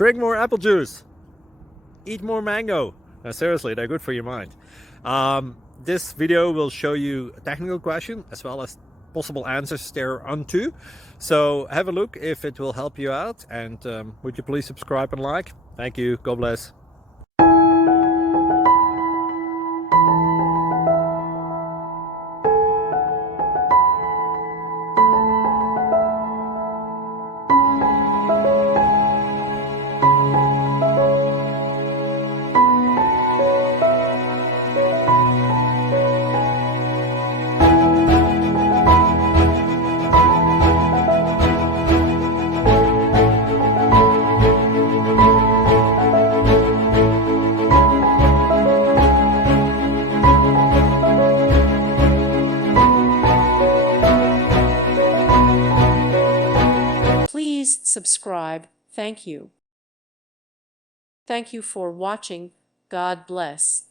Drink more apple juice. Eat more mango. Seriously, they're good for your mind. This video will show you a technical question as well as possible answers thereunto. So have a look if it will help you out, and would you please subscribe and like? Thank you. God bless. Please subscribe. Thank you. Thank you for watching. God bless.